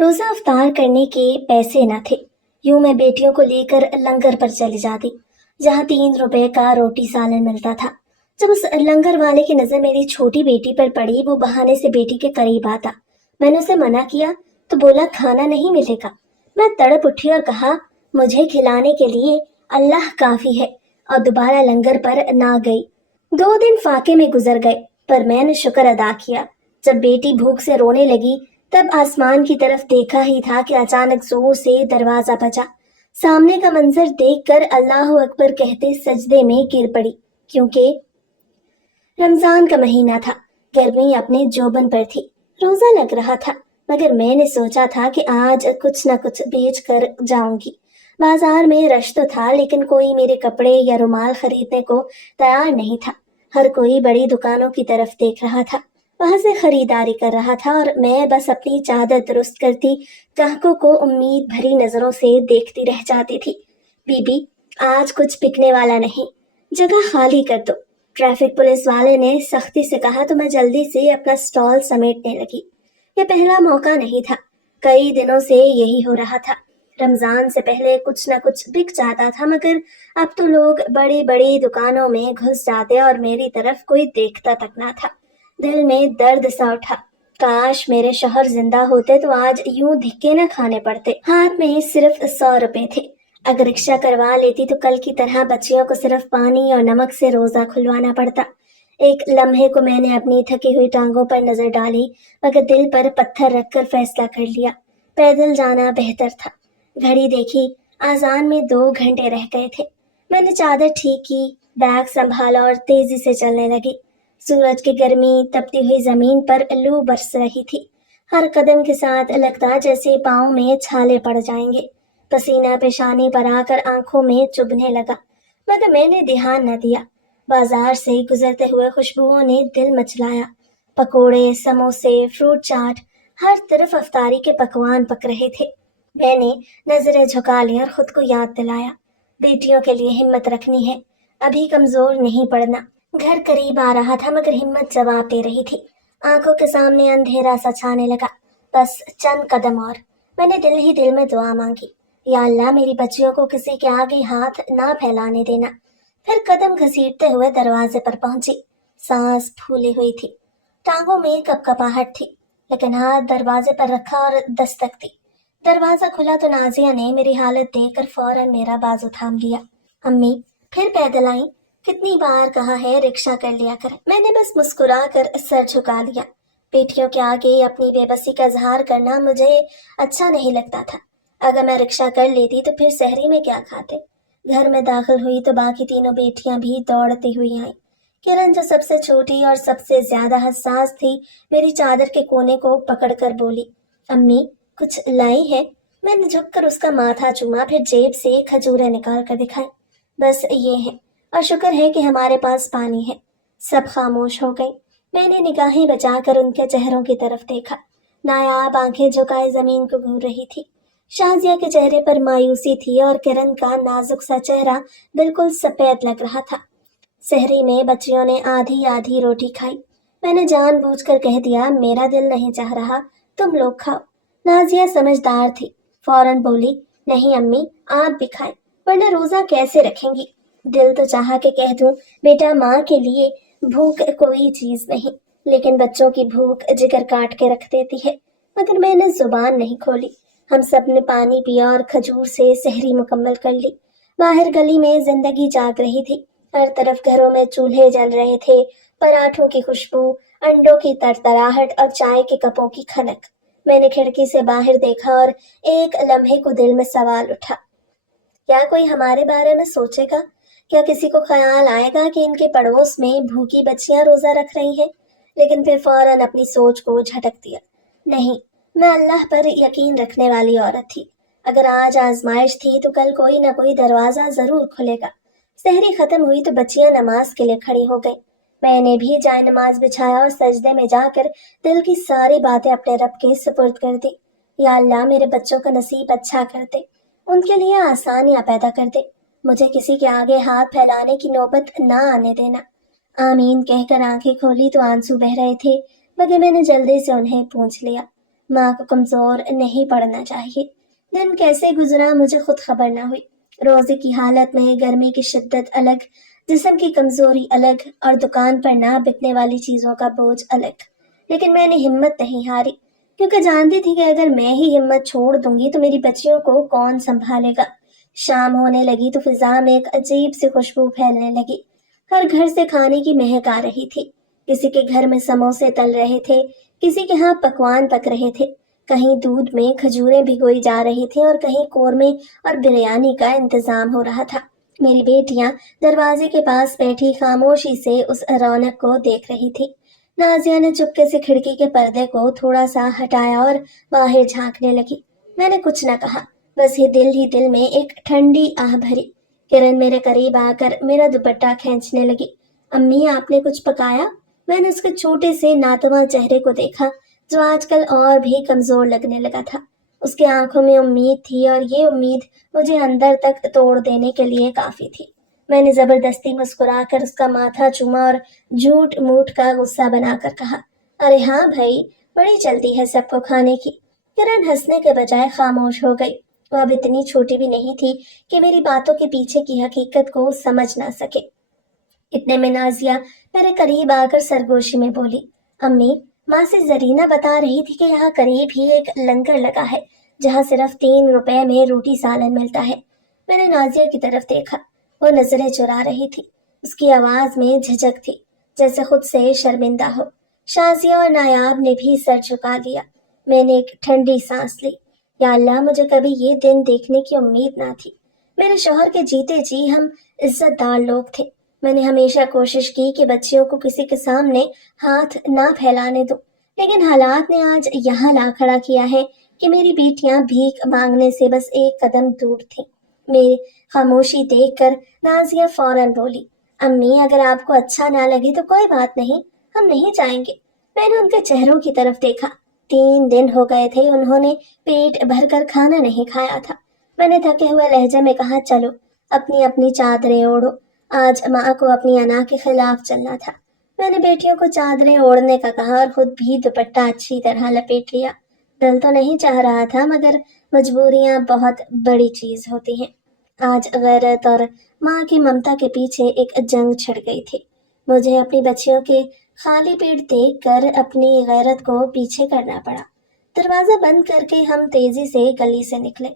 रोजा अफ्तार करने के पैसे न थे। यूं मैं बेटियों को लेकर लंगर पर चली जाती, जहाँ 3 रुपए का रोटी सालन मिलता था। जब उस लंगर वाले की नजर मेरी छोटी बेटी पर पड़ी, वो बहाने से बेटी के करीब आता। मैंने उसे मना किया तो बोला खाना नहीं मिलेगा। मैं तड़प उठी और कहा मुझे खिलाने के लिए अल्लाह काफी है, और दोबारा लंगर पर ना गई। 2 दिन फाके में गुजर गए, पर मैंने शुक्र अदा किया। जब बेटी भूख से रोने लगी, तब आसमान की तरफ देखा ही था कि अचानक जोर से दरवाजा बजा। सामने का मंजर देखकर अल्लाह अकबर कहते सजदे में गिर पड़ी, क्योंकि रमजान का महीना था। गर्मी अपने जोबन पर थी। रोजा लग रहा था, मगर मैंने सोचा था कि आज कुछ न कुछ बेच कर जाऊंगी। बाजार में रश तो था, लेकिन कोई मेरे कपड़े या रुमाल खरीदने को तैयार नहीं था। हर कोई बड़ी दुकानों की तरफ देख रहा था, वहां से खरीदारी कर रहा था, और मैं बस अपनी चादर दुरुस्त करती ग्राहकों को उम्मीद भरी नजरों से देखती रह जाती थी। बीबी, आज कुछ बिकने वाला नहीं, जगह खाली कर दो। ट्रैफिक पुलिस वाले ने सख्ती से कहा तो मैं जल्दी से अपना स्टॉल समेटने लगी। यह पहला मौका नहीं था, कई दिनों से यही हो रहा था। रमजान से पहले कुछ न कुछ बिक जाता था, मगर अब तो लोग बड़ी बड़ी दुकानों में घुस जाते और मेरी तरफ कोई देखता तक ना था। दिल में दर्द सा उठा। काश मेरे शौहर जिंदा होते तो आज यूं धिक्के न खाने पड़ते। हाथ में सिर्फ 100 रुपए थे। अगर रिक्शा करवा लेती तो कल की तरह बच्चियों को सिर्फ पानी और नमक से रोजा खुलवाना पड़ता। एक लम्हे को मैंने अपनी थकी हुई टांगों पर नजर डाली, मगर दिल पर पत्थर रखकर फैसला कर लिया, पैदल जाना बेहतर था। घड़ी देखी, आजान में 2 घंटे रह गए थे। मैंने चादर ठीक की, बैग संभाला और तेजी से चलने लगी। सूरज की गर्मी तपती हुई जमीन पर लू बरस रही थी। हर कदम के साथ लगता जैसे पाँव में छाले पड़ जाएंगे। पसीना पेशानी पर आकर आंखों में चुभने लगा, मगर मैंने ध्यान न दिया। बाजार से गुजरते हुए खुशबुओं ने दिल मचलाया। पकोड़े, समोसे, फ्रूट चाट, हर तरफ अफ्तारी के पकवान पक रहे थे। मैंने नजरें झुका ली और खुद को याद दिलाया, बेटियों के लिए हिम्मत रखनी है, अभी कमजोर नहीं पड़ना। घर करीब आ रहा था, मगर हिम्मत जवाब दे रही थी। आंखों के सामने अंधेरा सा छाने लगा। बस चंद कदम और। मैंने दिल ही दिल में दुआ मांगी, या अल्लाह मेरी बच्चियों को किसी के आगे हाथ ना फैलाने देना। फिर कदम घसीटते हुए दरवाजे पर पहुंची। सांस फूली हुई थी, टांगों में कपकपाहट थी, लेकिन हाथ दरवाजे पर रखा और दस्तक दी। दरवाजा खुला तो नाजिया ने मेरी हालत देखकर फौरन मेरा बाजू थाम लिया। अम्मी, फिर पैदल आई? कितनी बार कहा है रिक्शा कर लिया कर। मैंने बस मुस्कुरा कर सर झुका लिया। बेटियों के आगे अपनी बेबसी का इजहार करना मुझे अच्छा नहीं लगता था। अगर मैं रिक्शा कर लेती तो फिर शहरी में क्या खाते। घर में दाखिल हुई तो बाकी तीनों बेटियां भी दौड़ती हुई आईं। किरण, जो सबसे छोटी और सबसे ज्यादा हसास थी, मेरी चादर के कोने को पकड़कर बोली, अम्मी, कुछ लाई है? मैंने झुककर उसका माथा चूमा, फिर जेब से खजूरें निकाल कर दिखाई। बस ये है, और शुक्र है कि हमारे पास पानी है। सब खामोश हो गई। मैंने निगाहें बचाकर उनके चेहरों की तरफ देखा। नायाब आंखें झुकाए जमीन को घूर रही थी। शाजिया के चेहरे पर मायूसी थी, और किरण का नाजुक सा चेहरा बिल्कुल सफेद लग रहा था। सहरी में बच्चियों ने आधी आधी रोटी खाई। मैंने जानबूझकर कह दिया, मेरा दिल नहीं चाह रहा, तुम लोग खाओ। नाजिया समझदार थी, फौरन बोली, नहीं अम्मी, आप भी खाएं, वरना रोजा कैसे रखेंगी। दिल तो चाहा के कह दूं, बेटा, माँ के लिए भूख कोई चीज नहीं, लेकिन बच्चों की भूख जिगर काट के रख देती है। मगर मैंने जुबान नहीं खोली। हम सब ने पानी पिया और खजूर से सहरी मुकम्मल कर ली। बाहर गली में जिंदगी जाग रही थी। हर तरफ घरों में चूल्हे जल रहे थे, पराठों की खुशबू, अंडों की तरतराहट और चाय के कपों की खनक। मैंने खिड़की से बाहर देखा और एक लम्हे को दिल में सवाल उठा, क्या कोई हमारे बारे में सोचेगा? क्या किसी को ख्याल आएगा कि इनके पड़ोस में भूखी बच्चियां रोजा रख रही हैं? लेकिन फिर फौरन अपनी सोच को झटक दिया। नहीं, मैं अल्लाह पर यकीन रखने वाली औरत थी। अगर आज आजमाइश थी तो कल कोई ना कोई दरवाजा जरूर खुलेगा। सहरी खत्म हुई तो बच्चियां नमाज के लिए खड़ी हो गई। मैंने भी जाए नमाज बिछाया और सजदे में जाकर दिल की सारी बातें अपने रब के सुपुर्द कर दी। या अल्लाह, मेरे बच्चों का नसीब अच्छा कर दे, उनके लिए आसानियां पैदा कर दे, मुझे किसी के आगे हाथ फैलाने की नौबत ना आने देना। आमीन कहकर आंखें खोली तो आंसू बह रहे थे, मगर मैंने जल्दी से उन्हें पूछ लिया, माँ को कमजोर नहीं पड़ना चाहिए। दिन कैसे गुजरा मुझे खुद खबर ना हुई। रोजे की हालत में गर्मी की शिद्दत अलग, जिस्म की कमजोरी अलग और दुकान पर ना बिकने वाली चीजों का बोझ अलग। लेकिन मैंने हिम्मत नहीं हारी, क्योंकि जानती थी कि अगर मैं ही हिम्मत छोड़ दूंगी तो मेरी बच्चियों को कौन संभालेगा। शाम होने लगी तो फिजा में एक अजीब सी खुशबू फैलने लगी। हर घर से खाने की महक आ रही थी। किसी के घर में समोसे तल रहे थे, किसी के यहाँ पकवान पक रहे थे, कहीं दूध में खजूरें भिगोई जा रही थी और कहीं कोरमे और बिरयानी का इंतजाम हो रहा था। मेरी बेटियां दरवाजे के पास बैठी खामोशी से उस रौनक को देख रही थी। नाजिया ने चुपके से खिड़की के पर्दे को थोड़ा सा हटाया और बाहर झांकने लगी। मैंने कुछ न कहा, बस ही दिल में एक ठंडी आह भरी। किरण मेरे करीब आकर मेरा दुपट्टा खींचने लगी। अम्मी, आपने कुछ पकाया? मैंने उसके छोटे से नातवा चेहरे को देखा, जो आजकल और भी कमजोर लगने लगा था। उसकी आंखों में उम्मीद थी और ये उम्मीद मुझे अंदर तक तोड़ देने के लिए काफी थी। मैंने जबरदस्ती मुस्कुराकर उसका माथा चूमा और झूठ मूठ का गुस्सा बनाकर कहा, अरे हाँ भाई, बड़ी जल्दी है सबको खाने की। किरण हंसने के बजाय खामोश हो गई। वह अब इतनी छोटी भी नहीं थी कि मेरी बातों के पीछे की हकीकत को समझ ना सके। इतने में नाजिया मेरे करीब आकर सरगोशी में बोली, अम्मी, माँ से जरीना बता रही थी कि यहाँ करीब ही एक लंगर लगा है, जहाँ सिर्फ 3 रुपए में रोटी सालन मिलता है। मैंने नाजिया की तरफ देखा। वो नजरें चुरा रही थी। उसकी आवाज में झिझक थी, जैसे खुद से शर्मिंदा हो। शाजिया और नायाब ने भी सर झुका लिया। मैंने एक ठंडी सांस ली। या अल्लाह, मुझे कभी ये दिन देखने की उम्मीद ना थी। मेरे शौहर के जीते जी हम इज्जतदार लोग थे। मैंने हमेशा कोशिश की कि बच्चियों को किसी के सामने हाथ ना फैलाने दूं, लेकिन हालात ने आज यहाँ ला खड़ा किया है कि मेरी बेटियां भीख मांगने से बस एक कदम दूर थीं। मेरी खामोशी देखकर नाजिया फौरन बोली, अम्मी, अगर आपको अच्छा ना लगे तो कोई बात नहीं, हम नहीं जाएंगे। मैंने उनके चेहरों की तरफ देखा। 3 दिन हो गए थे उन्होंने पेट भरकर खाना नहीं खाया था। मैंने थके हुए लहजे में कहा, चलो अपनी अपनी चादरें ओढ़ो, आज माँ को अपनी अना के खिलाफ चलना था। मैंने बेटियों को चादरें ओढ़ने का कहा और खुद भी दुपट्टा अच्छी तरह लपेट लिया। दिल तो नहीं चाह रहा था, मगर मजबूरियां बहुत बड़ी चीज होती हैं। आज गैरत और माँ की ममता के पीछे एक जंग छिड़ गई थी। मुझे अपनी बच्चियों के खाली पेट देखकर अपनी गैरत को पीछे करना पड़ा। दरवाजा बंद करके हम तेजी से गली से निकले।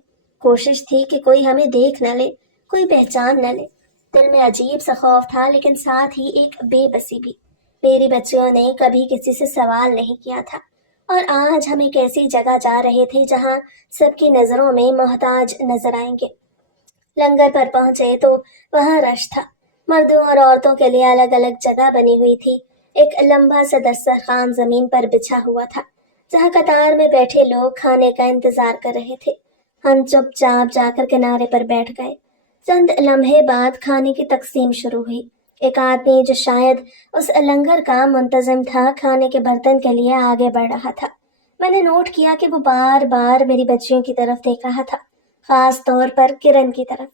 कोशिश थी कि कोई हमें देख न ले, कोई पहचान न ले। दिल में अजीब सा खौफ था, लेकिन साथ ही एक बेबसी भी। मेरी बच्चियों ने कभी किसी से सवाल नहीं किया था, और आज हम एक ऐसी जगह जा रहे थे जहां सबकी नजरों में मोहताज नजर आएंगे। लंगर पर पहुंचे तो वहां रश था। मर्दों और औरतों के लिए अलग अलग जगह बनी हुई थी। एक लंबा सा दस्तरखान जमीन पर बिछा हुआ था, जहां कतार में बैठे लोग खाने का इंतजार कर रहे थे। हम चुपचाप जाकर किनारे पर बैठ गए। चंद लम्हे बाद खाने की तकसीम शुरू हुई। एक आदमी, जो शायद उस लंगर का मुंतजिम था, खाने के बर्तन के लिए आगे बढ़ रहा था। मैंने नोट किया कि वो बार बार मेरी बच्चियों की तरफ देख रहा था, खास तौर पर किरण की तरफ।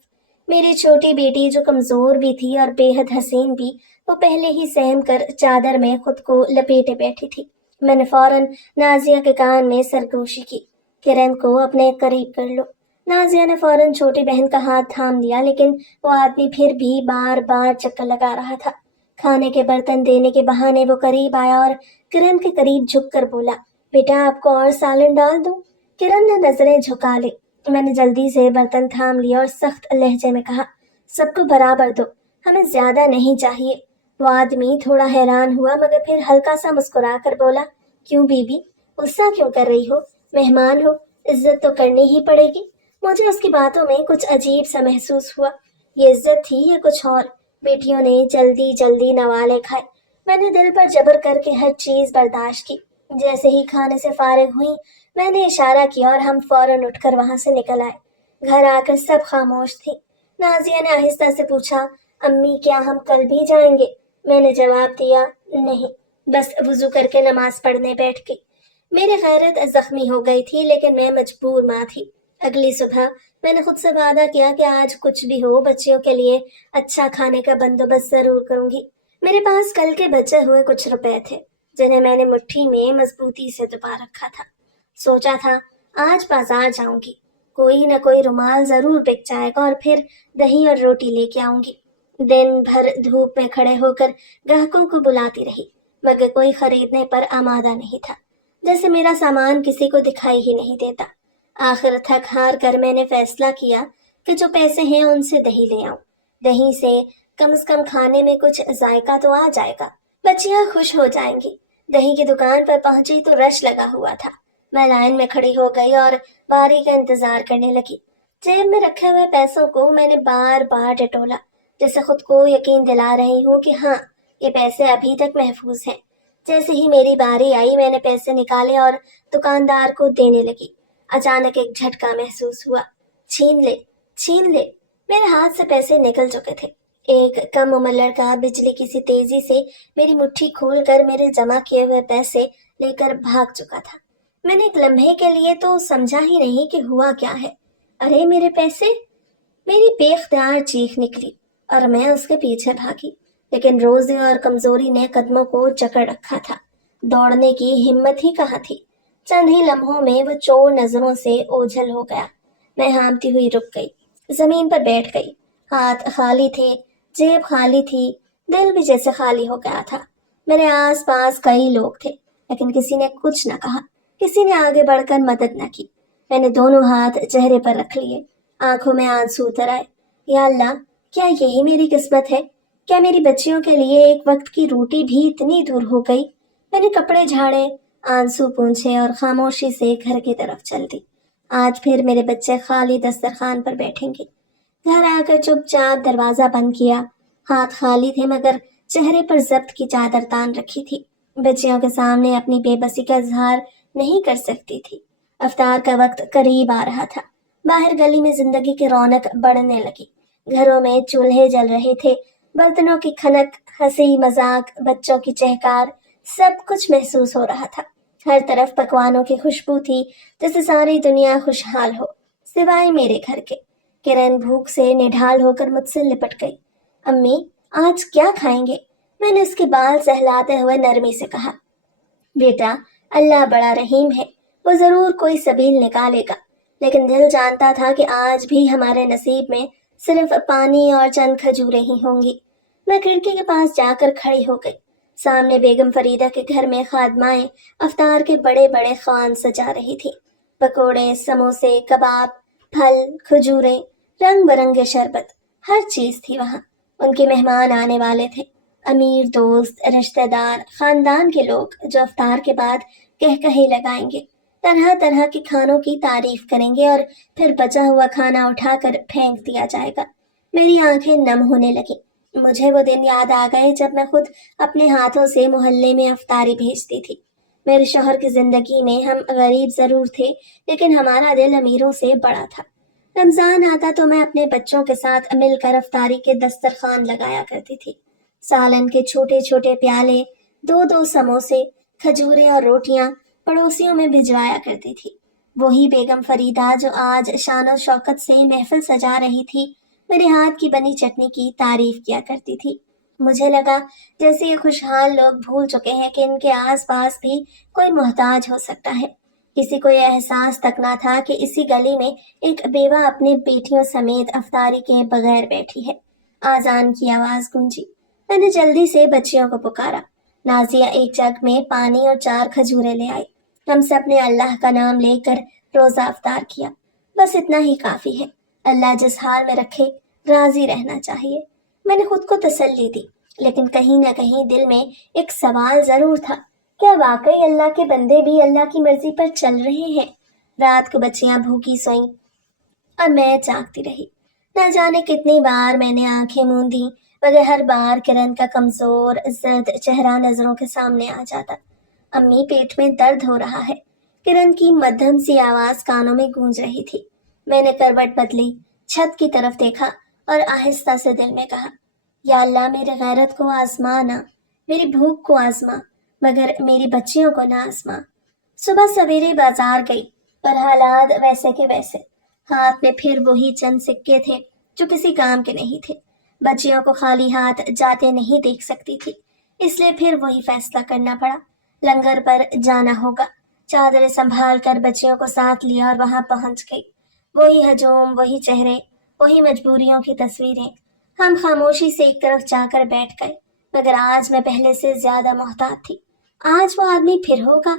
मेरी छोटी बेटी, जो कमजोर भी थी और बेहद हसीन भी, वो पहले ही सहम कर चादर में खुद को लपेटे बैठी थी। मैंने फौरन नाजिया के कान में सरगोशी की, किरण को अपने करीब कर लो। नाजिया ने फौरन छोटी बहन का हाथ थाम लिया, लेकिन वो आदमी फिर भी बार बार चक्कर लगा रहा था। खाने के बर्तन देने के बहाने वो करीब आया और किरण के करीब झुककर बोला, बेटा, आपको और सालन डाल दूं? किरण ने नजरें झुका ली। मैंने जल्दी से बर्तन थाम लिया और सख्त लहजे में कहा, सबको बराबर दो, हमें ज्यादा नहीं चाहिए। वो आदमी थोड़ा हैरान हुआ, मगर फिर हल्का सा मुस्कुरा कर बोला, क्यों बीबी, गुस्सा क्यों कर रही हो? मेहमान हो, इज्जत तो करनी ही पड़ेगी। मुझे उसकी बातों में कुछ अजीब सा महसूस हुआ। ये इज्जत थी या कुछ और? बेटियों ने जल्दी जल्दी नवाले खाए। मैंने दिल पर जबर करके हर चीज बर्दाश्त की। जैसे ही खाने से फारिग हुई, मैंने इशारा किया और हम फौरन उठकर वहां से निकल आए। घर आकर सब खामोश थी। नाजिया ने आहिस्ता से पूछा, अम्मी, क्या हम कल भी जाएंगे? मैंने जवाब दिया, नहीं, बस वुजू करके नमाज पढ़ने बैठ गई। मेरी गैरत जख्मी हो गई थी, लेकिन मैं मजबूर माँ थी। अगली सुबह मैंने खुद से वादा किया कि आज कुछ भी हो, बच्चियों के लिए अच्छा खाने का बंदोबस्त जरूर करूंगी। मेरे पास कल के बचे हुए कुछ रुपए थे, जिन्हें मैंने मुट्ठी में मजबूती से दबा रखा था। سوچا تھا آج بازار جاؤں گی، کوئی نہ کوئی رومال ضرور بک جائے گا اور پھر دہی اور روٹی لے کے آؤں گی۔ دن بھر دھوپ میں کھڑے ہو کر گاہکوں کو بلاتی رہی، مگر کوئی خریدنے پر آمادہ نہیں تھا، جیسے میرا سامان کسی کو دکھائی ہی نہیں دیتا۔ آخر تھک ہار کر میں نے فیصلہ کیا کہ جو پیسے ہیں ان سے دہی لے آؤں، دہی سے کم از کم کھانے میں کچھ ذائقہ تو آ جائے گا، بچیاں خوش ہو جائیں گی۔ دہی کی دکان پر پہنچی تو رش لگا ہوا تھا۔ میں لائن میں کھڑی ہو گئی اور باری کا انتظار کرنے لگی۔ جیب میں رکھے ہوئے پیسوں کو میں نے بار بار ٹٹولا، جیسے خود کو یقین دلا رہی ہوں کہ ہاں، یہ پیسے ابھی تک محفوظ ہیں۔ جیسے ہی میری باری آئی میں نے پیسے نکالے اور دکاندار کو دینے لگی۔ اچانک ایک جھٹکا محسوس ہوا۔ چھین لے، چھین لے! میرے ہاتھ سے پیسے نکل چکے تھے۔ ایک کم عمر لڑکا بجلی کی سی تیزی سے میری مٹھی کھول کر میرے جمع کیے ہوئے پیسے لے کر بھاگ چکا تھا۔ میں نے ایک لمحے کے لیے تو سمجھا ہی نہیں کہ ہوا کیا ہے۔ ارے میرے پیسے! میری بے اختیار چیخ نکلی اور میں اس کے پیچھے بھاگی، لیکن روزی اور کمزوری نے قدموں کو جکڑ رکھا تھا، دوڑنے کی ہمت ہی کہاں تھی۔ چند ہی لمحوں میں وہ چور نظروں سے اوجھل ہو گیا۔ میں ہامتی ہوئی رک گئی، زمین پر بیٹھ گئی۔ ہاتھ خالی تھے، جیب خالی تھی، دل بھی جیسے خالی ہو گیا تھا۔ میرے آس پاس کئی لوگ تھے، لیکن کسی نے کچھ نہ کہا، کسی نے آگے بڑھ کر مدد نہ کی۔ میں نے دونوں ہاتھ چہرے پر رکھ لیے، آنکھوں میں آنسو اتر آئے۔ یا اللہ، کیا یہی میری قسمت ہے؟ کیا میری بچیوں کے لیے ایک وقت کی روٹی بھی اتنی دور ہو گئی؟ میں نے کپڑے جھاڑے، آنسو پونچھے اور خاموشی سے گھر کی طرف چل دی۔ آج پھر میرے بچے خالی دسترخوان پر بیٹھیں گے۔ گھر آ کر چپ چاپ دروازہ بند کیا۔ ہاتھ خالی تھے مگر چہرے پر ضبط کی چادر تان رکھی تھی۔ بچیوں کے سامنے اپنی بے بسی کا اظہار نہیں کر سکتی تھی۔ افطار کا وقت قریب آ رہا تھا۔ باہر گلی میں زندگی کی رونق بڑھنے لگی۔ گھروں میں چولہے جل رہے تھے، برتنوں کی کھنک، ہنسی مذاق، بچوں کی چہکار، سب کچھ محسوس ہو رہا تھا۔ ہر طرف پکوانوں کی خوشبو تھی، جیسے ساری دنیا خوشحال ہو، سوائے میرے گھر کے۔ کرن بھوک سے نڈھال ہو کر مجھ سے لپٹ گئی۔ امی، آج کیا کھائیں گے؟ میں نے اس کے بال سہلاتے ہوئے نرمی سے کہا۔ بیٹا، اللہ بڑا رحیم ہے، وہ ضرور کوئی سبیل نکالے گا، لیکن دل جانتا تھا کہ آج بھی ہمارے نصیب میں صرف پانی اور چند کھجوریں ہی ہوں گی۔ میں کھڑکی کے پاس جا کر کھڑی ہو گئی۔ سامنے بیگم فریدہ کے گھر میں خادمائیں افطار کے بڑے بڑے خوان سجا رہی تھی۔ پکوڑے، سموسے، کباب، پھل، کھجوریں، رنگ برنگے شربت، ہر چیز تھی وہاں۔ ان کے مہمان آنے والے تھے، امیر دوست، رشتہ دار، خاندان کے لوگ جو افطار کے بعد کہکہے لگائیں گے، طرح طرح کے کھانوں کی تعریف کریں گے اور پھر بچا ہوا کھانا اٹھا کر پھینک دیا جائے گا۔ میری آنکھیں نم ہونے لگیں۔ مجھے وہ دن یاد آ گئے جب میں خود اپنے ہاتھوں سے محلے میں افطاری بھیجتی تھی۔ میرے شوہر کی زندگی میں ہم غریب ضرور تھے، لیکن ہمارا دل امیروں سے بڑا تھا۔ رمضان آتا تو میں اپنے بچوں کے ساتھ مل کر افطاری کے دسترخوان لگایا کرتی تھی۔ سالن کے چھوٹے چھوٹے پیالے، دو دو سموسے، کھجوریں اور روٹیاں پڑوسیوں میں بھجوایا کرتی تھی۔ وہی بیگم فریدہ جو آج شان و شوکت سے محفل سجا رہی تھی، میرے ہاتھ کی بنی چٹنی کی تعریف کیا کرتی تھی۔ مجھے لگا جیسے یہ خوشحال لوگ بھول چکے ہیں کہ ان کے آس پاس بھی کوئی محتاج ہو سکتا ہے۔ کسی کو یہ احساس تک نہ تھا کہ اسی گلی میں ایک بیوہ اپنے بیٹیوں سمیت افطاری کے بغیر بیٹھی ہے۔ آذان کی آواز گونجی۔ میں نے جلدی سے بچیوں کو پکارا۔ نازیہ ایک جگ میں پانی اور 4 کھجوریں لے آئی۔ ہم سب نے اللہ کا نام لے کر روزہ افطار کیا۔ بس اتنا ہی کافی ہے، اللہ جس حال میں رکھے راضی رہنا چاہیے۔ میں نے خود کو تسلی دی، لیکن کہیں نہ کہیں دل میں ایک سوال ضرور تھا، کیا واقعی اللہ کے بندے بھی اللہ کی مرضی پر چل رہے ہیں؟ رات کو بچیاں بھوکی سوئیں اور میں جاگتی رہی۔ نہ جانے کتنی بار میں نے آنکھیں موندی، مگر ہر بار کرن کا کمزور زرد چہرہ نظروں کے سامنے آ جاتا۔ امی، پیٹ میں درد ہو رہا ہے، کرن کی مدھم سی آواز کانوں میں گونج رہی تھی۔ میں نے کروٹ بدلی، چھت کی طرف دیکھا اور آہستہ سے دل میں کہا، یا اللہ، میری غیرت کو آزما نہ، میری بھوک کو آزما، مگر میری بچیوں کو نہ آزما۔ صبح سویرے بازار گئی، پر حالات ویسے کے ویسے۔ ہاتھ میں پھر وہی چند سکے تھے جو کسی کام کے نہیں تھے۔ بچیوں کو خالی ہاتھ جاتے نہیں دیکھ سکتی تھی، اس لیے پھر وہی فیصلہ کرنا پڑا، لنگر پر جانا ہوگا، चादरें संभाल कर बच्चियों को साथ लिया और वहां पहुंच गई। वही हजूम, वही चेहरे, वही मजबूरियों की तस्वीरें। हम खामोशी से एक तरफ जाकर बैठ गए, मगर आज मैं पहले से ज्यादा मोहतात थी। आज वो आदमी फिर होगा?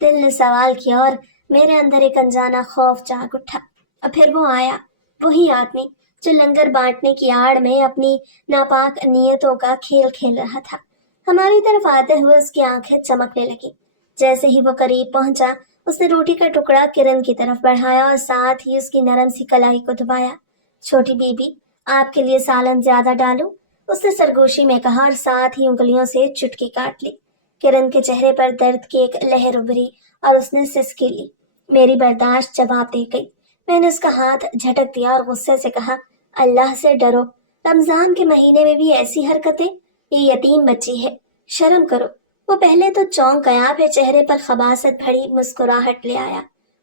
दिल ने सवाल किया और मेरे अंदर एक अनजाना खौफ जाग उठा। और फिर वो आया, वही आदमी जो लंगर बांटने की आड़ में अपनी नापाक नियतों का खेल खेल रहा था। हमारी तरफ आते हुए उसकी आंखें चमकने लगी। जैसे ही वो करीब पहुंचा, उसने रोटी का टुकड़ा किरण की तरफ बढ़ाया और साथ ही उसकी नरम सी कलाई को दबाया। छोटी बीबी, आपके लिए सालन ज्यादा डालूं? उसने सरगोशी में कहा और साथ ही उंगलियों से चुटकी काट ली। किरण के चेहरे पर दर्द की एक लहर उभरी और उसने सिसकी ली। मेरी बर्दाश्त जवाब दे गई। मैंने उसका हाथ झटक दिया और गुस्से से कहा, अल्लाह से डरो। रमजान के महीने में भी ऐसी हरकतें? ये यतीम बच्ची है, शर्म करो। वो पहले तो चौंक गया, फिर चेहरे पर खबासत भरी मुस्कुराहट ले आया।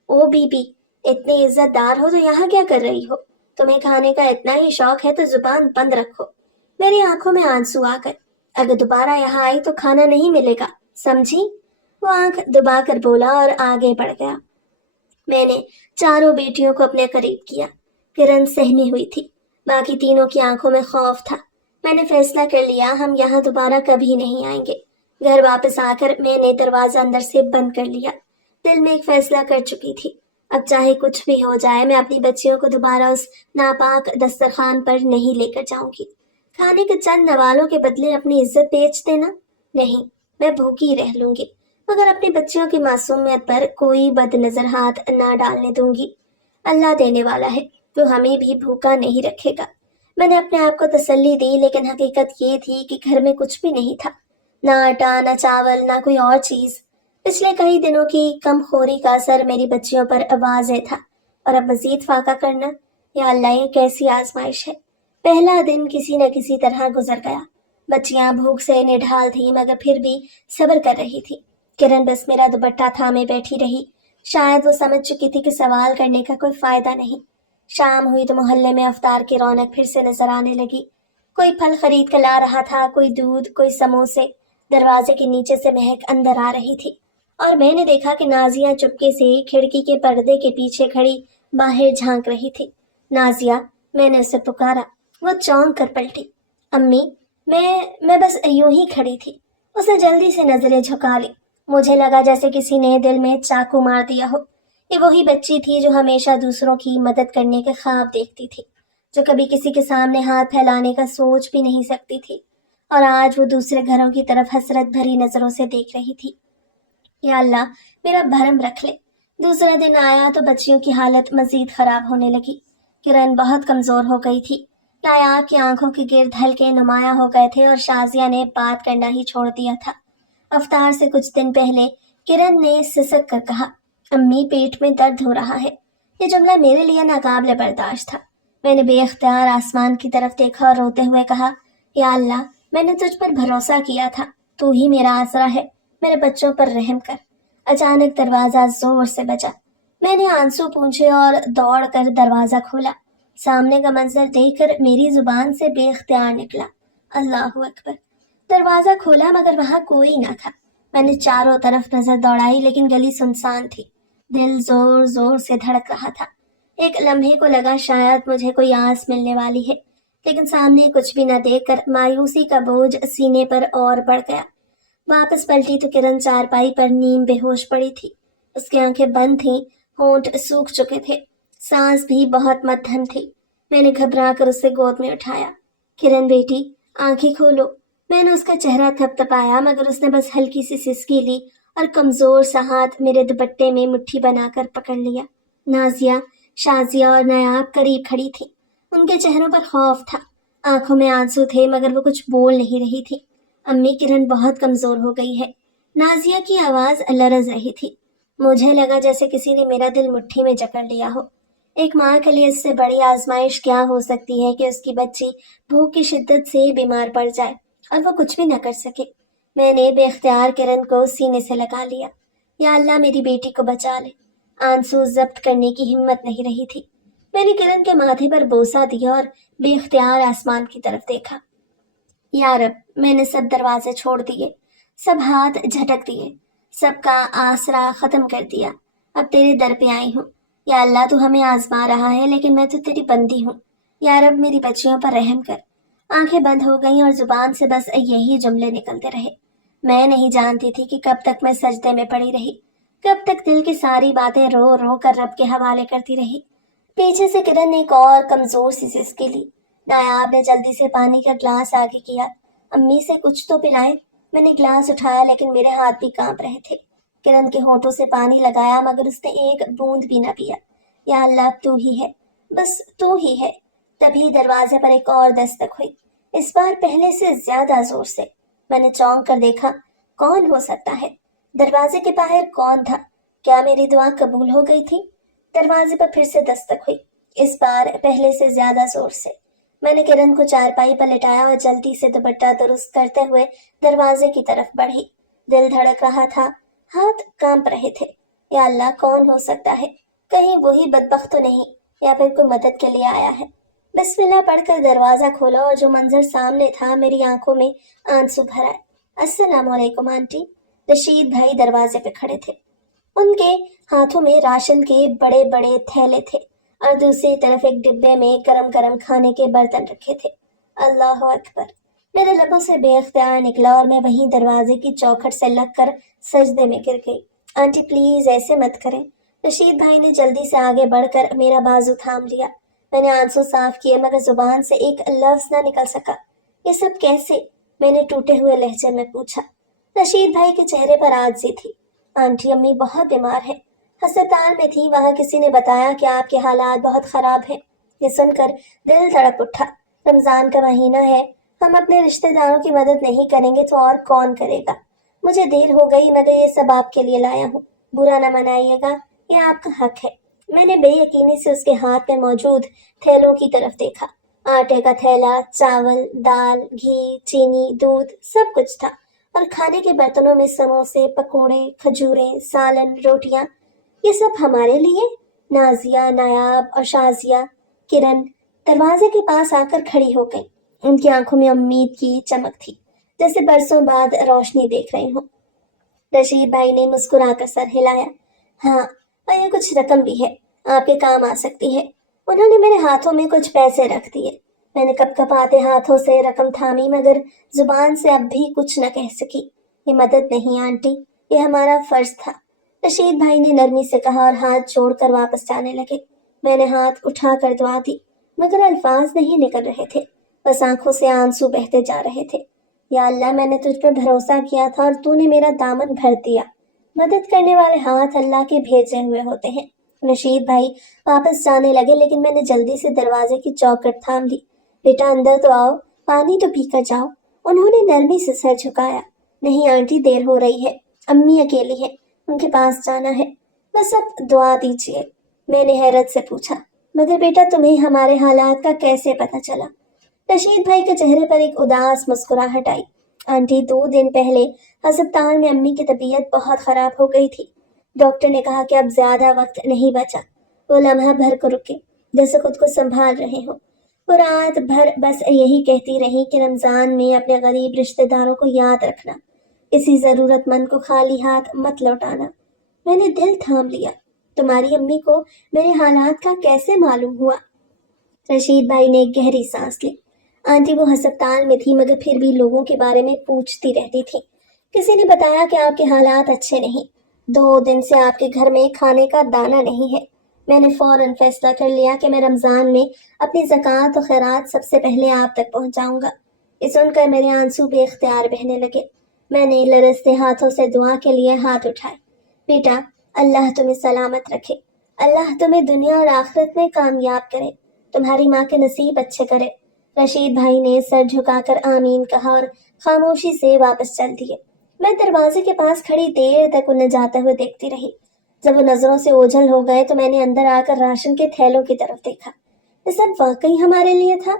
ओ बीबी, इतनी इज्जतदार हो तो यहाँ क्या कर रही हो? तुम्हें खाने का इतना ही शौक है तो जुबान बंद रखो। मेरी आंखों में आंसू आ गए। अगर दोबारा यहाँ आई तो खाना नहीं मिलेगा, समझी? वो आंख दबाकर बोला और आगे बढ़ गया। मैंने चारों बेटियों को अपने करीब किया। किरण सहमी हुई थी, बाकी तीनों की आंखों में खौफ था। मैंने फैसला कर लिया, हम यहाँ दोबारा कभी नहीं आएंगे। घर वापस आकर मैंने दरवाजा अंदर से बंद कर लिया। दिल में एक फैसला कर चुकी थी, अब चाहे कुछ भी हो जाए मैं अपनी बच्चियों को दोबारा उस नापाक दस्तरखान पर नहीं लेकर जाऊंगी। खाने के चंद नवालों के बदले अपनी इज्जत बेच देना? नहीं, मैं भूखी रह लूंगी, मगर अपनी बच्चियों की मासूमियत पर कोई बदनजर हाथ ना डालने दूंगी। अल्लाह देने वाला है, तो हमें भी भूखा नहीं रखेगा। मैंने अपने आप को तसल्ली दी, लेकिन हकीकत ये थी कि घर में कुछ भी नहीं था। ना आटा, ना चावल, ना कोई और चीज। पिछले कई दिनों की कमखोरी का असर मेरी बच्चियों पर वाज़ेह था, और अब मजीद फाका करना? या अल्लाह, ये कैसी आजमाइश है। पहला दिन किसी न किसी तरह गुजर गया। बच्चियां भूख से निढाल थी, मगर फिर भी सब्र कर रही थी। किरण बस मेरा दुपट्टा थामे बैठी रही। शायद वो समझ चुकी थी कि सवाल करने का कोई फायदा नहीं। शाम हुई तो मोहल्ले में अफ्तार की रौनक फिर से नजर आने लगी। कोई फल खरीद कर ला रहा था, कोई दूध, कोई समोसे। दरवाजे के नीचे से महक अंदर आ रही थी, और मैंने देखा कि नाजिया चुपके से खिड़की के पर्दे के पीछे खड़ी बाहर झांक रही थी। नाजिया, मैंने उसे पुकारा। वो चौंक कर पलटी। अम्मी, मैं बस यूं ही खड़ी थी। उसने जल्दी से नजरें झुका ली। मुझे लगा जैसे किसी ने दिल में चाकू मार दिया हो। ये वही बच्ची थी जो हमेशा दूसरों की मदद करने के ख्वाब देखती थी, जो कभी किसी के सामने हाथ फैलाने का सोच भी नहीं सकती थी, और आज वो दूसरे घरों की तरफ हसरत भरी नजरों से देख रही थी। या अल्लाह, मेरा भरम रख ले। दूसरा दिन आया तो बच्चियों की हालत मजीद खराब होने लगी। किरण बहुत कमजोर हो गई थी। नायाब की आंखों के गिर्द हल्के नुमाया हो गए थे और शाजिया ने बात करना ही छोड़ दिया था। अवतार से कुछ दिन पहले किरण ने सिसक कर कहा, अम्मी, पेट में दर्द हो रहा है। ये जुमला मेरे लिए नाकाबिले बर्दाश्त था। मैंने बेख्तियार आसमान की तरफ देखा और रोते हुए कहा, या अल्लाह, मैंने तुझ पर भरोसा किया था, तू ही मेरा आसरा है, मेरे बच्चों पर रहम कर। अचानक दरवाजा जोर से बजा। मैंने आंसू पूंछे और दौड़ कर दरवाजा खोला। सामने का मंजर देखकर मेरी जुबान से बेख्तियार निकला, अल्लाहु अकबर। दरवाजा खोला, मगर वहां कोई ना था। मैंने चारों तरफ नजर दौड़ाई, लेकिन गली सुनसान थी। दिल जोर जोर से धड़क रहा था। एक लम्हे को लगा शायद मुझे कोई आस मिलने वाली है, लेकिन सामने कुछ भी न देखकर मायूसी का बोझ सीने पर और बढ़ गया। वापस पलटी तो किरण चारपाई पर नीम बेहोश पड़ी थी। उसकी आंखें बंद थीं, होंठ सूख चुके थे, सांस भी बहुत मध्यम थी। मैंने घबरा कर उसे गोद में उठाया। किरण बेटी, आंखें खोलो। मैंने उसका चेहरा थपथपाया, मगर उसने बस हल्की सी सिसकी ली और कमजोर सा हाथ मेरे दुपट्टे में मुट्ठी बनाकर पकड़ लिया। नाजिया, शाजिया और नायाब करीब खड़ी थी। उनके चेहरों पर खौफ था, आंखों में आंसू थे, मगर वो कुछ बोल नहीं रही थी। अम्मी, किरण बहुत कमजोर हो गई है। नाजिया की आवाज लरज रही थी। मुझे लगा जैसे किसी ने मेरा दिल मुट्ठी में जकड़ लिया हो। एक माँ के लिए इससे बड़ी आजमाइश क्या हो सकती है कि उसकी बच्ची भूख की शिद्दत से बीमार पड़ जाए और वो कुछ भी न कर सके। मैंने बेख्तियार किरण को सीने से लगा लिया। या अल्लाह, मेरी बेटी को बचा ले। आंसू जब्त करने की हिम्मत नहीं रही थी। मैंने किरण के माथे पर बोसा दिया और बेख्तियार आसमान की तरफ देखा। या रब, मैंने सब दरवाजे छोड़ दिए, सब हाथ झटक दिए, سب کا آسرا ختم کر دیا، اب تیرے در پہ آئی ہوں۔ یا اللہ تو ہمیں آزما رہا ہے لیکن میں تو تیری بندی ہوں، یا رب میری بچیوں پر رحم کر۔ آنکھیں بند ہو گئیں اور زبان سے بس یہی جملے نکلتے رہے۔ میں نہیں جانتی تھی کہ کب تک میں سجدے میں پڑی رہی، کب تک دل کی ساری باتیں رو رو کر رب کے حوالے کرتی رہی۔ پیچھے سے کرن نے ایک اور کمزور سی سسکی لی۔ نایاب نے جلدی سے پانی کا گلاس آگے کیا۔ امی سے کچھ تو پلائیں۔ میں نے گلاس اٹھایا لیکن میرے ہاتھ بھی کانپ رہے تھے۔ کرن کے ہونٹوں سے پانی لگایا مگر اس نے ایک بوند بھی نہ پیا۔ یا اللہ تو ہی ہے، بس تو ہی ہے۔ تبھی دروازے پر ایک اور دستک ہوئی، اس بار پہلے سے زیادہ زور سے۔ میں نے چونک کر دیکھا، کون ہو سکتا ہے؟ دروازے کے باہر کون تھا؟ کیا میری دعا قبول ہو گئی تھی؟ دروازے پر پھر سے دستک ہوئی، اس بار پہلے سے زیادہ زور سے۔ میں نے کرن کو چارپائی پر لٹایا اور جلدی سے دوپٹہ درست کرتے ہوئے دروازے کی طرف بڑھی۔ دل دھڑک رہا تھا، ہاتھ کانپ رہے تھے۔ یا اللہ کون ہو سکتا ہے؟ کہیں وہی بدبخت تو نہیں، یا پھر کوئی مدد کے لیے آیا ہے؟ بسم اللہ پڑھ کر دروازہ کھولا اور جو منظر سامنے تھا میری آنکھوں میں آنسو بھر آئے۔ السلام علیکم آنٹی۔ رشید بھائی دروازے پہ کھڑے تھے، ان کے ہاتھوں میں راشن کے بڑے بڑے تھیلے تھے اور دوسری طرف ایک ڈبے میں گرم گرم کھانے کے برتن رکھے تھے۔ اللہ اکبر، میرے لبوں سے بے اختیار نکلا اور میں وہیں دروازے کی چوکھٹ سے لگ کر سجدے میں گر گئی۔ آنٹی پلیز ایسے مت کریں۔ رشید بھائی نے جلدی سے آگے بڑھ کر میرا بازو تھام لیا۔ میں نے آنسو صاف کیے مگر زبان سے ایک لفظ نہ نکل سکا۔ یہ سب کیسے؟ میں نے ٹوٹے ہوئے لہجے میں پوچھا۔ رشید بھائی کے چہرے پر عاجزی تھی۔ آنٹی امی بہت بیمار ہے، ہسپتال میں تھی، وہاں کسی نے بتایا کہ آپ کے حالات بہت خراب ہیں۔ یہ سن کر دل تڑپ اٹھا۔ رمضان کا مہینہ ہے، ہم اپنے رشتہ داروں کی مدد نہیں کریں گے تو اور کون کرے گا؟ مجھے دیر ہو گئی مگر یہ سب آپ کے لیے لایا ہوں، برا نہ منائیے گا، یہ آپ کا حق ہے۔ میں نے بے یقینی سے اس کے ہاتھ میں موجود تھیلوں کی طرف دیکھا۔ آٹے کا تھیلا، چاول، دال، گھی، چینی، دودھ، سب کچھ تھا، اور کھانے کے برتنوں میں سموسے، پکوڑے، کھجوریں، سالن، روٹیاں۔ یہ سب ہمارے لیے؟ نازیہ، نایاب اور شازیہ، کرن دروازے کے پاس آ کر کھڑی ہو گئی۔ ان کی آنکھوں میں امید کی چمک تھی، جیسے برسوں بعد روشنی دیکھ رہی ہوں۔ رشید بھائی نے مسکرا کر سر ہلایا۔ ہاں، اور یہ کچھ رقم بھی ہے، آپ کے کام آ سکتی ہے۔ انہوں نے میرے ہاتھوں میں کچھ پیسے رکھ دیے۔ میں نے کپ کپاتے ہاتھوں سے رقم تھامی مگر زبان سے اب بھی کچھ نہ کہہ سکی۔ یہ مدد نہیں آنٹی، یہ ہمارا فرض تھا، رشید بھائی نے نرمی سے کہا اور ہاتھ چھوڑ کر واپس جانے لگے۔ میں نے ہاتھ اٹھا کر دعا دی مگر الفاظ نہیں نکل رہے تھے، بس آنکھوں سے آنسو بہتے جا رہے تھے۔ یا اللہ میں نے تجھ پر بھروسہ کیا تھا اور تو نے میرا دامن بھر دیا۔ مدد کرنے والے ہاتھ اللہ کے بھیجے ہوئے ہوتے ہیں۔ رشید بھائی واپس جانے لگے لیکن میں نے جلدی سے دروازے کی چوکھٹ تھام لی۔ بیٹا اندر تو آؤ، پانی تو پی کر جاؤ۔ انہوں نے نرمی سے سر جھکایا۔ نہیں آنٹی، دیر ہو رہی ہے، امی اکیلی ہے، ان کے پاس جانا ہے، بس اب دعا دیجیے۔ میں نے حیرت سے پوچھا، مگر بیٹا تمہیں ہمارے حالات کا کیسے پتہ چلا؟ رشید بھائی کے چہرے پر ایک اداس مسکراہٹ آئی۔ آنٹی 2 دن پہلے ہسپتال میں امی کی طبیعت بہت خراب ہو گئی تھی، ڈاکٹر نے کہا کہ اب زیادہ وقت نہیں بچا۔ وہ لمحہ بھر کو رکے جیسے خود کو سنبھال رہے ہوں۔ وہ رات بھر بس یہی کہتی رہی کہ رمضان میں اپنے غریب رشتہ داروں کو یاد رکھنا، کسی ضرورت مند کو خالی ہاتھ مت لوٹانا۔ میں نے دل تھام لیا، تمہاری امی کو میرے حالات کا کیسے معلوم ہوا؟ رشید بھائی نے ایک گہری سانس لی۔ آنٹی وہ ہسپتال میں تھی مگر پھر بھی لوگوں کے بارے میں پوچھتی رہتی تھی۔ کسی نے بتایا کہ آپ کے حالات اچھے نہیں، 2 دن سے آپ کے گھر میں کھانے کا دانہ نہیں ہے۔ میں نے فوراً فیصلہ کر لیا کہ میں رمضان میں اپنی زکوٰۃ و خیرات سب سے پہلے آپ تک پہنچاؤں گا۔ یہ سن کر میرے آنسو بے اختیار بہنے لگے۔ میں نے لرزتے ہاتھوں سے دعا کے لیے ہاتھ اٹھائے۔ بیٹا اللہ تمہیں سلامت رکھے، اللہ تمہیں دنیا اور آخرت میں کامیاب کرے، تمہاری ماں کے نصیب اچھے کرے۔ رشید بھائی نے سر جھکا کر آمین کہا اور خاموشی سے واپس چل دیے۔ میں دروازے کے پاس کھڑی دیر تک انہیں جاتے ہوئے دیکھتی رہی۔ جب وہ نظروں سے اوجھل ہو گئے تو میں نے اندر آ کر راشن کے تھیلوں کی طرف دیکھا۔ یہ سب واقعی ہمارے لیے تھا؟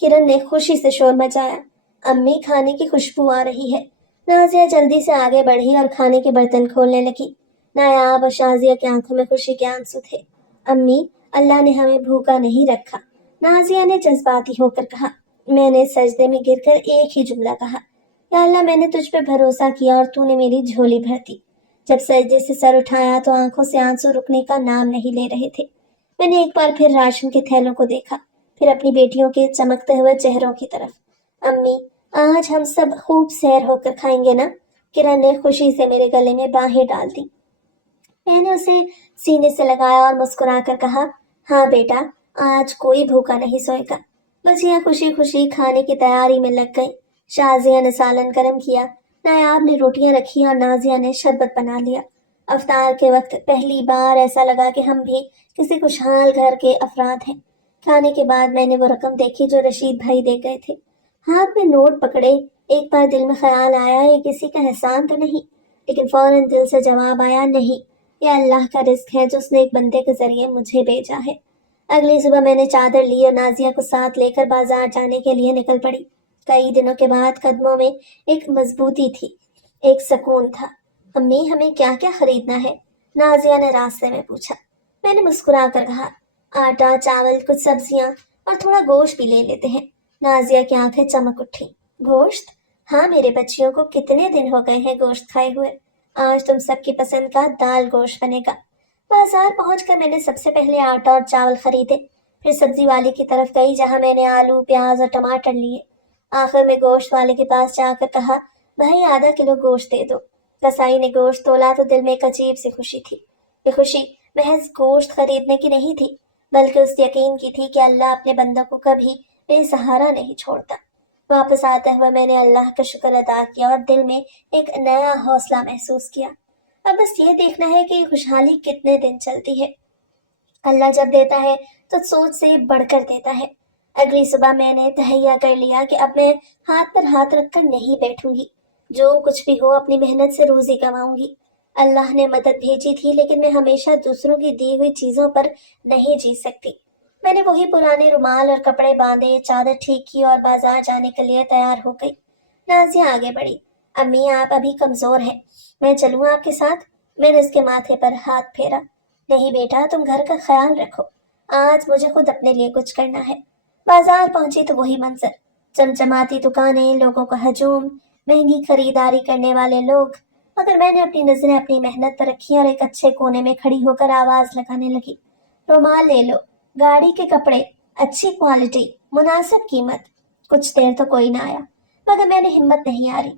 کرن نے خوشی سے شور مچایا۔ امی کھانے کی خوشبو آ رہی ہے۔ نازیہ جلدی سے آگے بڑھی اور کھانے کے برتن کھولنے لگی۔ نایاب اور شازیہ کی آنکھوں میں خوشی کے آنسو تھے۔ امی اللہ نے ہمیں بھوکا نہیں رکھا، نازیہ نے جذباتی ہو کر کہا۔ میں نے سجدے میں گر کر ایک ہی جملہ کہا، یا اللہ میں نے تجھ پہ بھروسہ کیا اور تو نے میری جھولی بھر دی۔ जब सजदे से सर उठाया तो आंखों से आंसू रुकने का नाम नहीं ले रहे थे। मैंने एक बार फिर राशन के थैलों को देखा, फिर अपनी बेटियों के चमकते हुए चेहरों की तरफ। अम्मी, आज हम सब खूब सैर होकर खाएंगे ना? किरण ने खुशी से मेरे गले में बाहें डाल दी। मैंने उसे सीने से लगाया और मुस्कुराकर कहा, हाँ बेटा, आज कोई भूखा नहीं सोएगा। बच्चियां खुशी खुशी खाने की तैयारी में लग गई। शाजिया ने सालन गर्म किया, नायाब ने रोटियां रखी और नाजिया ने शरबत बना लिया। अफ्तार के वक्त पहली बार ऐसा लगा कि हम भी किसी खुशहाल घर के अफराद हैं। खाने के बाद मैंने वो रकम देखी जो रशीद भाई दे गए थे। हाथ में नोट पकड़े, एक बार दिल में ख्याल आया ये किसी का एहसान तो नहीं, लेकिन फौरन दिल से जवाब आया, नहीं, ये अल्लाह का रिस्क है जो उसने एक बंदे के जरिए मुझे भेजा है। अगली सुबह मैंने चादर ली और नाजिया को साथ लेकर बाजार जाने के लिए निकल पड़ी। कई दिनों के बाद कदमों में एक मजबूती थी, एक सुकून था। अम्मी, हमें क्या क्या खरीदना है? नाजिया ने रास्ते में पूछा। मैंने मुस्कुरा कर कहा, आटा, चावल, कुछ सब्जियां और थोड़ा गोश्त भी ले लेते हैं। नाजिया की आंखें चमक उठी। गोश्त? हाँ मेरे बच्चियों को कितने दिन हो गए हैं गोश्त खाए हुए। आज तुम सबकी पसंद का दाल गोश्त बनेगा। बाजार पहुंचकर मैंने सबसे पहले आटा और चावल खरीदे, फिर सब्जी वाले की तरफ गई जहां मैंने आलू, प्याज और टमाटर लिए। आखिर में गोश्त वाले के पास जाकर कहा, भाई आधा किलो गोश्त दे दो। कसाई ने गोश्त तोला तो दिल में एक अजीब सी खुशी थी। ये खुशी महज गोश्त खरीदने की नहीं थी, बल्कि उस यकीन की थी कि अल्लाह अपने बंदों को कभी बेसहारा नहीं छोड़ता। वापस आते हुए मैंने अल्लाह का शुक्र अदा किया और दिल में एक नया हौसला महसूस किया। अब बस ये देखना है कि खुशहाली कितने दिन चलती है। अल्लाह जब देता है तो सोच से बढ़कर देता है। अगली सुबह मैंने तहैया कर लिया कि अब मैं हाथ पर हाथ रखकर नहीं बैठूंगी। जो कुछ भी हो अपनी मेहनत से रोजी कमाऊंगी। अल्लाह ने मदद भेजी थी, लेकिन मैं हमेशा दूसरों की दी हुई चीजों पर नहीं जी सकती। मैंने वही पुराने रुमाल और कपड़े बांधे, चादर ठीक की और बाजार जाने के लिए तैयार हो गई। नाजिया आगे बढ़ी। अम्मी, आप अभी कमजोर हैं, मैं चलूं आपके साथ? मैंने उसके माथे पर हाथ फेरा। नहीं बेटा, तुम घर का ख्याल रखो, आज मुझे खुद अपने लिए कुछ करना है। बाजार पहुंची तो वही मंजर, चमचमाती दुकानें, लोगों का हजूम, महंगी खरीदारी करने वाले लोग। मगर मैंने अपनी नजरें अपनी मेहनत पर रखी और एक अच्छे कोने में खड़ी होकर आवाज लगाने लगी, रुमाल ले लो, गाड़ी के कपड़े, अच्छी क्वालिटी, मुनासिब कीमत। कुछ देर तो कोई ना आया, मगर मैंने हिम्मत नहीं हारी।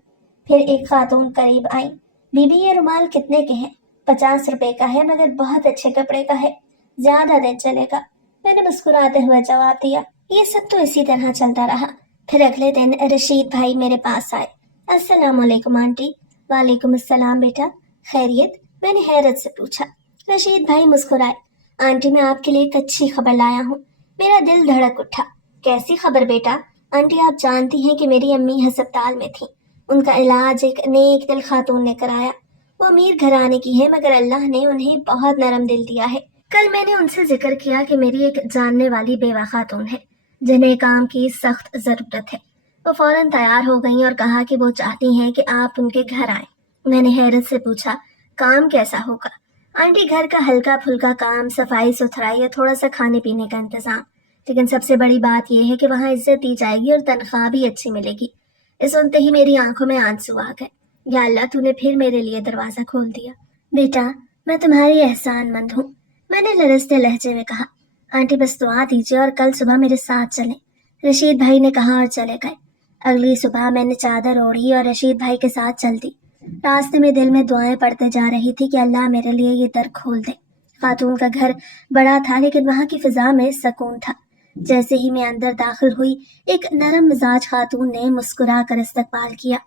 फिर एक खातून करीब आई। बीबी, ये रुमाल कितने के हैं? 50 रुपए का है, मगर बहुत अच्छे कपड़े का है, ज्यादा दिन चलेगा। मैंने मुस्कुराते हुए जवाब दिया। ये सब तो इसी तरह चलता रहा। फिर अगले दिन रशीद भाई मेरे पास आए। अस्सलाम वालेकुम आंटी। वालेकुम अस्सलाम बेटा, खैरियत? मैंने हैरत से पूछा। रशीद भाई मुस्कुराए। आंटी, मैं आपके लिए एक अच्छी खबर लाया हूँ। मेरा दिल धड़क उठा। कैसी खबर बेटा? आंटी, आप जानती हैं कि मेरी अम्मी हस्पताल में थी। उनका इलाज एक नेक दिल खातून ने कराया। वो अमीर घराने की है, मगर अल्लाह ने उन्हें बहुत नरम दिल दिया है। कल मैंने उनसे जिक्र किया कि मेरी एक जानने वाली बेवा खातून है जिन्हें काम की सख्त जरूरत है। वो फौरन तैयार हो गई और कहा कि वो चाहती हैं कि आप उनके घर आए। मैंने हैरत से पूछा, काम कैसा होगा? आंटी, घर का हल्का फुल्का काम, सफाई सुथराई और थोड़ा सा खाने पीने का इंतजाम। लेकिन सबसे बड़ी बात यह है कि वहाँ इज्जत दी जाएगी और तनख्वाह भी अच्छी मिलेगी। ये सुनते ही मेरी आंखों में आंसू आ गए। या अल्लाह, तूने फिर मेरे लिए दरवाजा खोल दिया। बेटा, मैं तुम्हारी एहसानमंद हूँ, मैंने लरजते लहजे में कहा। आंटी, बस दुआ दीजिए और कल सुबह मेरे साथ चलें, रशीद भाई ने कहा और चले गए। अगली सुबह मैंने चादर ओढ़ी और रशीद भाई के साथ चल दी। रास्ते में दिल में दुआएं पढ़ते जा रही थी कि अल्लाह मेरे लिए ये दर खोल दे। खातून का घर बड़ा था, लेकिन वहाँ की फिजा में सुकून था। जैसे ही मैं अंदर दाखिल हुई, एक नरम मिजाज खातून ने मुस्कुरा कर इस्तकबाल किया।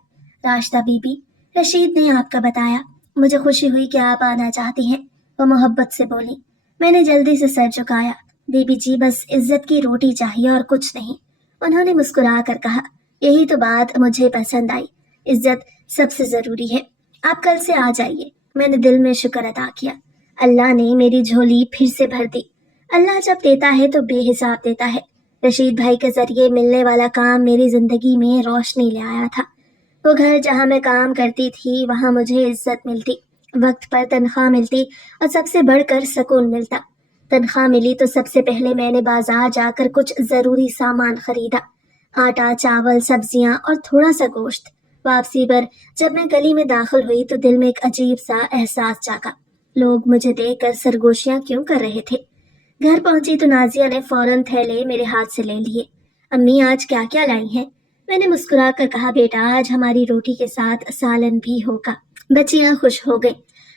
राशिदा बीबी, रशीद ने आपका बताया, मुझे खुशी हुई कि आप आना चाहती हैं, वो मोहब्बत से बोली। मैंने जल्दी से सर झुकाया। बीबी जी, बस इज्जत की रोटी चाहिए और कुछ नहीं। उन्होंने मुस्कुरा कर कहा, यही तो बात मुझे पसंद आई, इज्जत सबसे जरूरी है। आप कल से आ जाइए। मैंने दिल में शुक्र अदा किया। अल्लाह ने मेरी झोली फिर से भर दी। अल्लाह जब देता है तो बेहिसाब देता है। रशीद भाई के जरिए मिलने वाला काम मेरी जिंदगी में रोशनी ले आया था। वो घर जहाँ मैं काम करती थी, वहाँ मुझे इज्जत मिलती, वक्त पर तनख्वाह मिलती और सबसे बढ़कर सुकून मिलता। तनख्वाह मिली तो सबसे पहले मैंने बाजार जाकर कुछ जरूरी सामान खरीदा, आटा, चावल, सब्जियां और थोड़ा सा गोश्त। वापसी पर जब मैं गली में दाखिल हुई तो दिल में एक अजीब सा एहसास जागा। लोग मुझे देखकर सरगोशियां क्यों कर रहे थे। घर पहुंची तो नाजिया ने फौरन थैले मेरे हाथ से ले लिए। अम्मी आज क्या क्या लाई हैं? मैंने मुस्कुरा कर कहा, बेटा आज हमारी रोटी के साथ सालन भी होगा। बच्चियां खुश हो गई,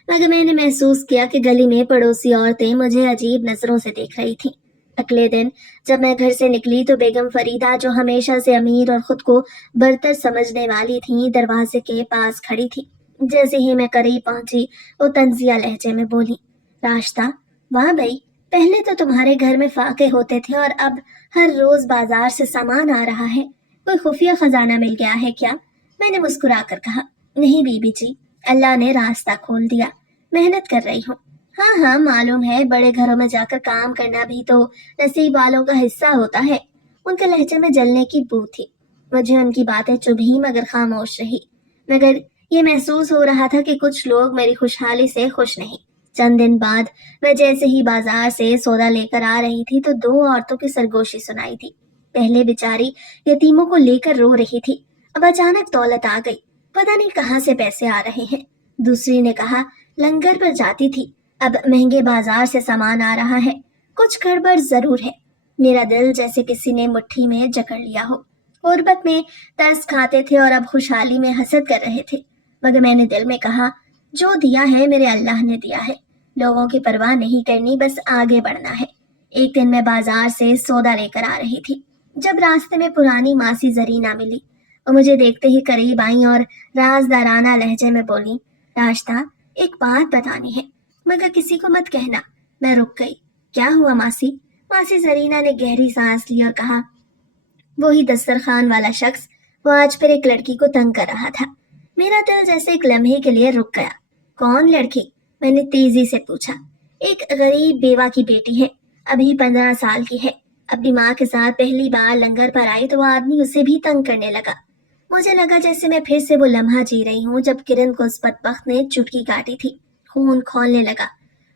मगर मैंने महसूस किया कि गली में पड़ोसी औरतें मुझे अजीब नजरों से देख रही थीं। अगले दिन जब मैं घर से निकली तो बेगम फरीदा, जो हमेशा से अमीर और खुद को बरतर समझने वाली थी, दरवाजे के पास खड़ी थी। जैसे ही मैं करीब पहुंची वो तंजिया लहजे में बोली, राश्ता, वाह भाई, पहले तो तुम्हारे घर में फाके होते थे और अब हर रोज बाजार से सामान आ रहा है। कोई खुफिया खजाना मिल गया है क्या? मैंने मुस्कुरा कर कहा, नहीं बीबी जी, अल्लाह ने रास्ता खोल दिया, मेहनत कर रही हूँ। हाँ हाँ मालूम है, बड़े घरों में जाकर काम करना भी तो नसीब वालों का हिस्सा होता है। उनके लहजे में जलने की बू थी। मुझे उनकी बातें चुभी मगर खामोश रही। मगर ये महसूस हो रहा था कि कुछ लोग मेरी खुशहाली से खुश नहीं। चंद दिन बाद मैं जैसे ही बाजार से सौदा लेकर आ रही थी तो दो औरतों की सरगोशी सुनाई थी। पहले बेचारी यतीमों को लेकर रो रही थी, अब अचानक दौलत आ गई, पता नहीं कहाँ से पैसे आ रहे हैं। दूसरी ने कहा, लंगर पर जाती थी, अब महंगे बाजार से सामान आ रहा है, कुछ गड़बड़ जरूर है। मेरा दिल जैसे किसी ने मुट्ठी में जकड़ लिया हो। गुर्बत में तरस खाते थे और अब खुशहाली में हसद कर रहे थे। मगर मैंने दिल में कहा, जो दिया है मेरे अल्लाह ने दिया है, लोगों की परवाह नहीं करनी, बस आगे बढ़ना है। एक दिन मैं बाजार से सौदा लेकर आ रही थी, जब रास्ते में पुरानी मासी जरीना मिली। वो मुझे देखते ही करीब आई और राजदाराना लहजे में बोली, राश्ता, एक बात बतानी है, मगर किसी को मत कहना। मैं रुक गई। क्या हुआ मासी? मासी जरीना ने गहरी सांस ली और कहा, वही दस्तरखान वाला शख्स, वो आज फिर एक लड़की को तंग कर रहा था। मेरा दिल जैसे एक लम्हे के लिए रुक गया। कौन लड़की? मैंने तेजी से पूछा। एक गरीब बेवा की बेटी है, अभी 15 साल की है। अपनी माँ के साथ पहली बार लंगर पर आई तो वो आदमी उसे भी तंग करने लगा। मुझे लगा जैसे मैं फिर से वो लम्हा जी रही हूँ जब किरण को उस बदबख्त ने चुटकी काटी थी। खून खौलने लगा।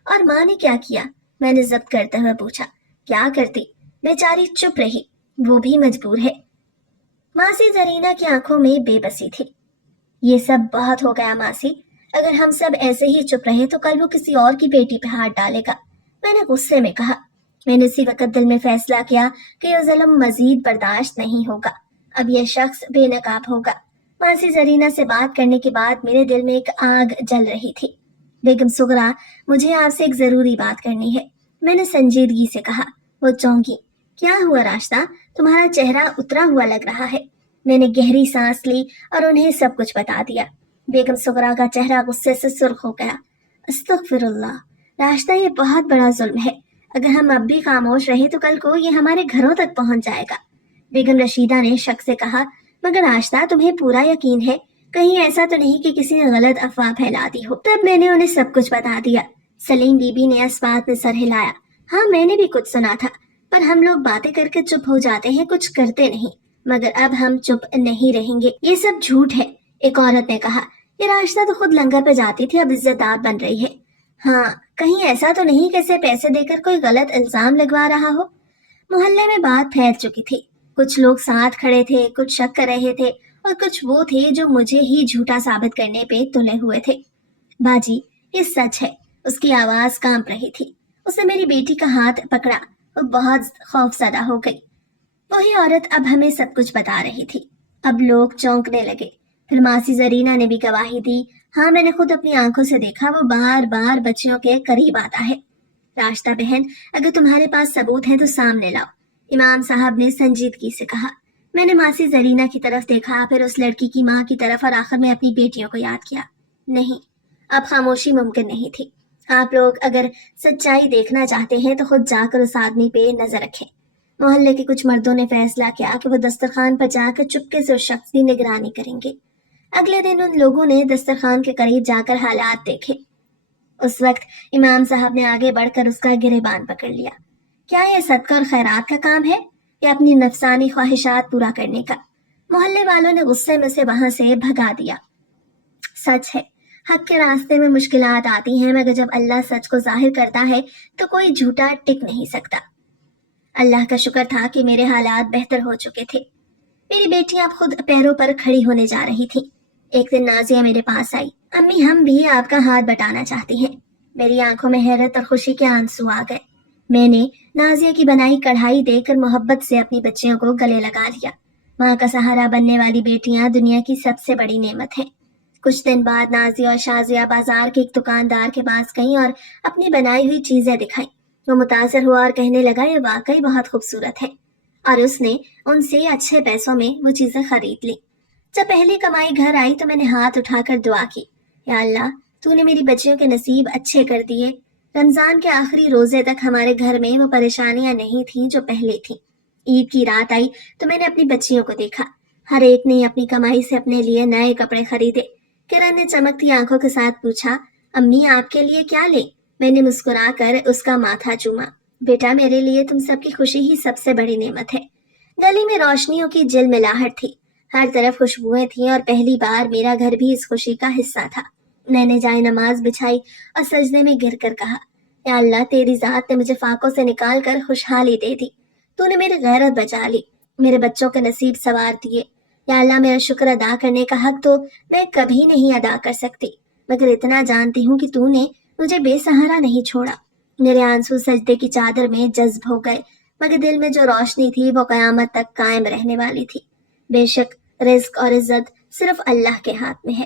और माँ ने क्या किया? मैंने जब्त करते हुए पूछा। क्या करती? बेचारी चुप रही, वो भी मजबूर है। मासी जरीना की आंखों में बेबसी थी। ये सब बहुत हो गया मासी, अगर हम सब ऐसे ही चुप रहे तो कल वो किसी और की बेटी पे हाथ डालेगा। मैंने गुस्से में कहा। मैंने इसी वक्त दिल में फैसला किया कि यह जुल्म मजीद बर्दाश्त नहीं होगा। अब यह शख्स बेनकाब होगा। मासी जरीना से बात करने के बाद मेरे दिल में एक आग जल रही थी। बेगम सुगरा, मुझे आपसे एक जरूरी बात करनी है, मैंने संजीदगी से कहा। वो चौंकी। क्या हुआ राश्ता, तुम्हारा चेहरा उतरा हुआ लग रहा है। मैंने गहरी सांस ली और उन्हें सब कुछ बता दिया। बेगम सुगरा का चेहरा गुस्से से सुर्ख हो गया। अस्तगफिरुल्लाह, राश्ता, ये बहुत बड़ा जुल्म है। अगर हम अब भी खामोश रहे तो कल को ये हमारे घरों तक पहुंच जाएगा। बेगम रशीदा ने शक से कहा, मगर राश्ता, तुम्हें पूरा यकीन है? कहीं ऐसा तो नहीं कि किसी ने गलत अफवाह फैला दी हो? तब मैंने उन्हें सब कुछ बता दिया। सलीम बीबी ने इस बात में सर हिलाया। हाँ, मैंने भी कुछ सुना था, पर हम लोग बातें करके चुप हो जाते हैं, कुछ करते नहीं। मगर अब हम चुप नहीं रहेंगे, ये सब झूठ है। एक औरत ने कहा, ये राश्ता तो खुद लंगर पे जाती थी, अब इज्जतदार बन रही है। हाँ, कहीं ऐसा तो नहीं कि इसे पैसे देकर कोई गलत इल्जाम लगवा रहा हो? मोहल्ले में बात फैल चुकी थी। कुछ लोग साथ खड़े थे, कुछ शक कर रहे थे और कुछ वो थे जो मुझे ही झूठा साबित करने पे तुले हुए थे। बाजी, ये सच है। उसकी आवाज कांप रही थी। उसने मेरी बेटी का हाथ पकड़ा। वो बहुत खौफजदा हो गई। वही औरत अब हमें सब कुछ बता रही थी। अब लोग चौंकने लगे। फिर मासी जरीना ने भी गवाही दी। हाँ, मैंने खुद अपनी आंखों से देखा, वो बार बार बच्चियों के करीब आता है। राश्ता बहन, अगर तुम्हारे पास सबूत है तो सामने लाओ, इमाम साहब ने संजीदगी से कहा। मैंने मासी जरीना की तरफ देखा, फिर उस लड़की की माँ की तरफ और आखिर में अपनी बेटियों को याद किया। नहीं, अब खामोशी मुमकिन नहीं थी। आप लोग अगर सच्चाई देखना चाहते हैं तो खुद जाकर उस आदमी पे नजर रखें। मोहल्ले के कुछ मर्दों ने फैसला किया कि वो दस्तरखान पर जाकर चुपके से उस शख्स की निगरानी करेंगे। अगले दिन उन लोगों ने दस्तरखान के करीब जाकर हालात देखे। उस वक्त इमाम साहब ने आगे बढ़कर उसका गिरेबान पकड़ लिया। क्या यह सदका और खैरात का काम है या अपनी नफसानी ख्वाहिशात पूरा करने का? मोहल्ले वालों ने गुस्से में से वहां से भगा दिया। सच है, हक के रास्ते में मुश्किलात आती हैं, मगर जब अल्लाह सच को जाहिर करता है तो कोई झूठा टिक नहीं सकता। अल्लाह का शुक्र था कि मेरे हालात बेहतर हो चुके थे। मेरी बेटियां अब खुद पैरों पर खड़ी होने जा रही थी। ایک دن نازیہ میرے پاس آئی. امی ہم بھی آپ کا ہاتھ بٹانا چاہتی ہیں. میری آنکھوں میں حیرت اور خوشی کے آنسو آ گئے. میں نے نازیہ کی بنائی کڑھائی دے کر محبت سے اپنی بچیوں کو گلے لگا لیا. ماں کا سہارا بننے والی بیٹیاں دنیا کی سب سے بڑی نعمت ہیں. کچھ دن بعد نازیہ اور شازیہ بازار کے ایک دکاندار کے پاس گئیں اور اپنی بنائی ہوئی چیزیں دکھائیں. وہ متاثر ہوا اور کہنے لگا یہ واقعی بہت خوبصورت ہے، اور اس نے ان سے اچھے پیسوں میں وہ چیزیں خرید لی. جب پہلی کمائی گھر آئی تو میں نے ہاتھ اٹھا کر دعا کی، یا اللہ تو نے میری بچیوں کے نصیب اچھے کر دیے. رمضان کے آخری روزے تک ہمارے گھر میں وہ پریشانیاں نہیں تھیں جو پہلے تھیں. عید کی رات آئی تو میں نے اپنی بچیوں کو دیکھا. ہر ایک نے اپنی کمائی سے اپنے لیے نئے کپڑے خریدے. کرن نے چمکتی آنکھوں کے ساتھ پوچھا، امی آپ کے لیے کیا لیں؟ میں نے مسکرا کر اس کا ماتھا چوما. بیٹا میرے لیے تم سب کی خوشی ہی سب سے بڑی نعمت ہے. گلی میں روشنیوں کی جلملاہٹ تھی، ہر طرف خوشبوئیں تھیں اور پہلی بار میرا گھر بھی اس خوشی کا حصہ تھا. میں نے جائے نماز بچھائی اور سجدے میں گر کر کہا، یا اللہ تیری ذات نے مجھے فاقوں سے نکال کر خوشحالی دے دی. تو نے میری غیرت بچا لی، میرے بچوں کے نصیب سنوار دیے. یا اللہ میرا شکر ادا کرنے کا حق تو میں کبھی نہیں ادا کر سکتی، مگر اتنا جانتی ہوں کہ تو نے مجھے بے سہارا نہیں چھوڑا. میرے آنسو سجدے کی چادر میں جذب ہو گئے، مگر دل میں جو روشنی تھی وہ قیامت تک قائم رہنے والی تھی. بے شک رزق اور عزت صرف اللہ کے ہاتھ میں ہے.